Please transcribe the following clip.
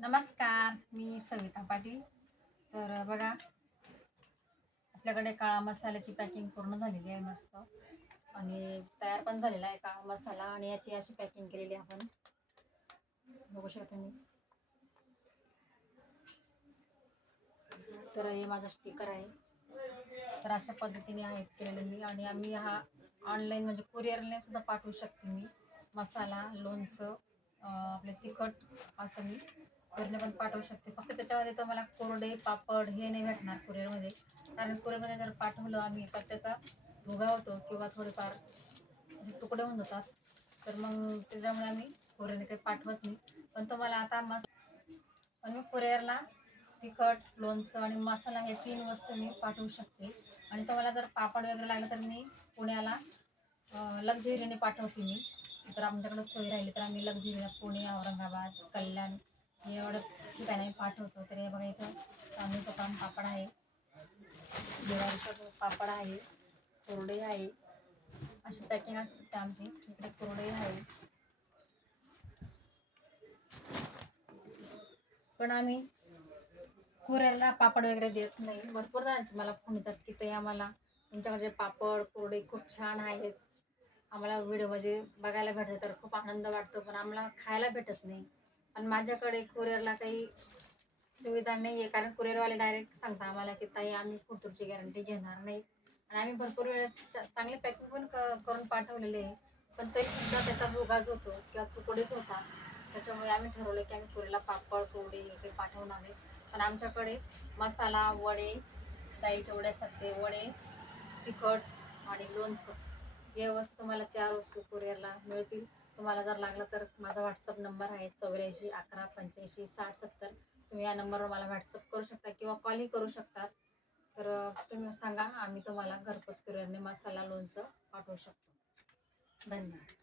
नमस्कार मी सविता पाटील. तर बघा आपल्याकडे काळा मसाल्याची पॅकिंग पूर्ण झालेली आहे मस्त. आणि तयार पण झालेला आहे काळा मसाला आणि याची अशी पॅकिंग केलेली आहे आपण. बघू शकता मी तर हे माझं स्टिकर आहे. तर अशा पद्धतीने आहे केलेलं मी. आणि आम्ही हा ऑनलाईन म्हणजे कुरिअरने सुद्धा पाठवू शकते मी मसाला लोणचं आपलं आपले तिखट असं मी. कुरिअरने पण पाठवू शकते. फक्त त्याच्यामध्ये तर मला कोरडे पापड हे नाही भेटणार कुरिअरमध्ये. कारण कुरिअरमध्ये जर पाठवलं आम्ही तर त्याचा भुगा होतो किंवा थोडेफार तुकडे होऊन जातात. तर मग त्याच्यामुळे आम्ही कुरिअरने काही पाठवत नाही. पण तुम्हाला आता मस पण मी कुरिअरला तिखट लोणचं आणि मसाला हे तीन वस्तू मी पाठवू शकते. आणि तुम्हाला जर पापड वगैरे लागलं तर मी पुण्याला लक्झरीने पाठवते मी. जर आमच्याकडे सोय राहिली तर आम्ही लक्झरीला पुणे औरंगाबाद कल्याण हे एवढं ठिकाणी पाठवतो. तर हे बघा इथं तांदूळचं काम पापड आहे. दिवाळीचं पापड आहे. कोरडे आहे. अशी पॅकिंग असते आमची. इकडे कोरडे आहे. पण आम्ही कुऱ्याला पापड वगैरे देत नाही. भरपूर जणांचे मला फोन येतात की ते आम्हाला तुमच्याकडचे पापड कोरडे खूप छान आहेत. आम्हाला व्हिडिओमध्ये बघायला भेटतं तर खूप आनंद वाटतो पण आम्हाला खायला भेटत नाही. पण माझ्याकडे कुरिअरला काही सुविधा नाही आहे कारण कुरिअरवाले डायरेक्ट सांगता आम्हाला की ताई आम्ही पुढची गॅरंटी घेणार नाही. आणि आम्ही भरपूर वेळेस चांगले पॅकिंग पण क करून पाठवलेले आहे. पण तरीसुद्धा त्याचा भोगाच होतो किंवा तुकडेच होता. त्याच्यामुळे आम्ही ठरवलं की आम्ही कुरीला पापड कोवडे हे काही पाठवणार आहे. पण आमच्याकडे मसाला वडे डाळीचे वड्यासारखे वडे तिखट आणि लोणचं हे वस्तू तुम्हाला चार वस्तू कुरिअरला मिळतील. तुम्हाला जर लागलं तर माझा व्हॉट्सअप नंबर आहे चौऱ्याऐंशी अकरा पंच्याऐंशी साठ सत्तर. तुम्ही या नंबरवर मला व्हॉट्सअप करू शकता किंवा कॉलही करू शकतात तर तुम्ही सांगा आम्ही तुम्हाला घरपोच कुरिअरने मसाला लोणचं पाठवू शकतो. धन्यवाद.